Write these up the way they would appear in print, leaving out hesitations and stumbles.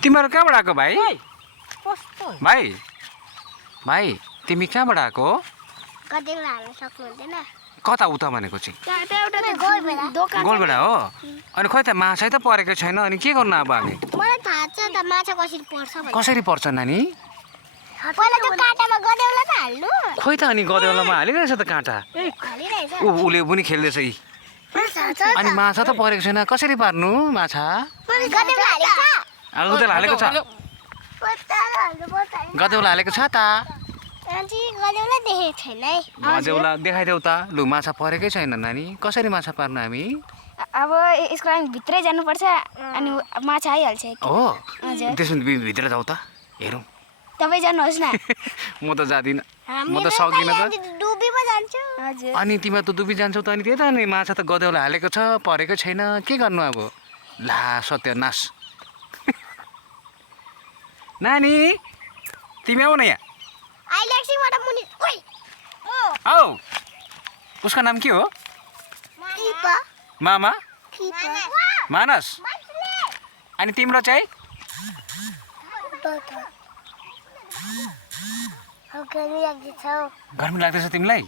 तिमीहरू कहाँबाट आएको भाइ? कस्तो भाइ भाइ तिमी कहाँबाट आएको हो? गदेउला हाल्न सक्नुहुँदैन कता उता भनेको चाहिँ दोकान गोलबेडा हो? अनि खोइ त माछा त परेको छैन, अनि के गर्नु अब हामी? मलाई थाहा छ त माछा कसरी पर्छ भनेर कसरी पर्छ नानी? पहिला त काँटामा गदेउला त हाल्नु खोइ त अनि गदेउलामा हालिरहेछ त काँटा। हालिरहेछ उसले पनि खेल्दैछ यी। अनि माछा त परेको छैन, कसरी पार्नु माछा? गदेउला हालेको छ गदेउला हालेको छ, गदेउला हालेको छ त। आन्टी गदेउला देखेको छैन है गदेउला देखाइदेऊ त। लु माछा परेकै छैन नानी, कसरी माछा पार्नु हामी? अब यसको लागि भित्रै जानुपर्छ अनि माछा आइहाल्छ। हो हजुर। त्यसो भने भित्र जाऊ त, हेरौँ। तपाईँ जानुहोस् न। म त जाँदिनँ, म त सक्दिनँ त। डुबीमा जान्छु हजुर। अनि तिमी त डुबी जान्छौ त, अनि त्यही त अनि माछा त गदेउला हालेको छ, परेको छैन, के गर्नु अब? ला सत्यनाश। नानी तिमी आऊ न यहाँ। अहिले एकछिनबाट मुनि ओइ आऊ। उसको नाम के हो? किपा मामा किपा मानस। अनि तिम्रो चाहिँ? गर्मी लाग्दैछ तिमीलाई?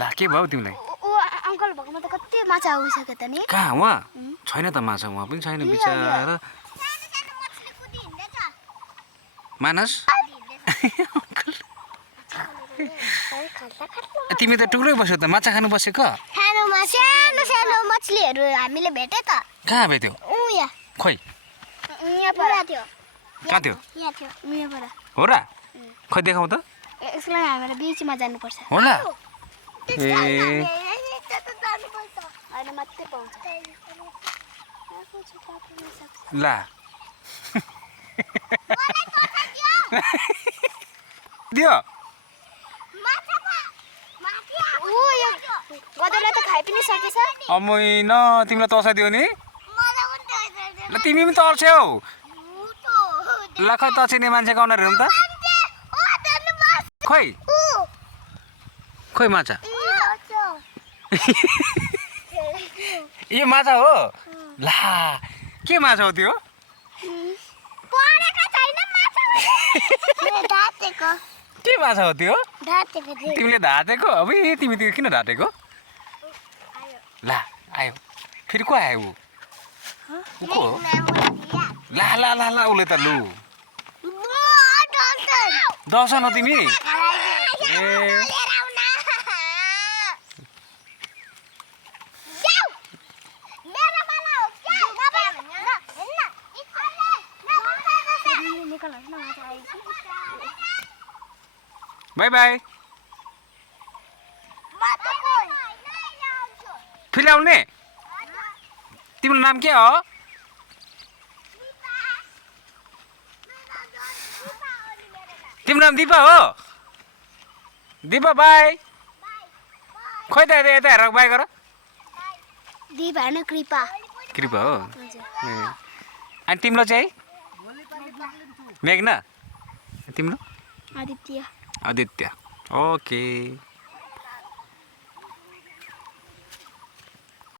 ला के भयो तिमीलाई? ऊ अङ्कल भएकोमा त कति माछा आइसक्यो त नि। कहाँ उहाँ? छैन त माछा, उहाँ पनि छैन बिचरा। मानस तिमी त टुक्रै बस्यो त, माछा खानु बसेको? सानोमा सानो सानो मछलीहरू हामीले भेटे त कहाँ भेट्यो? यहाँ खोइ यहाँ पर थियो कहाँ थियो? यहाँ थियो यहाँबाट हो र? खोइ देखाउँ त। यसको लागि हामीलाई बिचमा जानुपर्छ। होला ए होइन मात्रै पाउँछ। ला दियो। गदरलाई त खाइ पनि सकेछ। अमै न तिमीलाई तर्साइदियो नि? ल तिमी पनि तर्स्यौ। ल खै तर्सिने मान्छे कौन हेरौँ त? खोइ खोइ माछा। यो माछा हो? ला के माछा हो त्यो? के माछा हो त्यो? तिमीले धाँतेको? अब तिमी त्यो किन धाँतेको? ला आयो फेरि को आयो? ऊ को हो? ला ला ला ला उसले त लु दर्शन हो तिमी? ए बाई बाई। फेरि आउने? तिम्रो नाम के हो? तिम्रो नाम दिपा हो? दिपा बाई। खोइ त यता हेर बाई गर। दिपा होइन कृपा कृपा हो? अनि तिम्रो चाहिँ? मेघना। तिम्रो? आदित्य। आदित्य। ओके।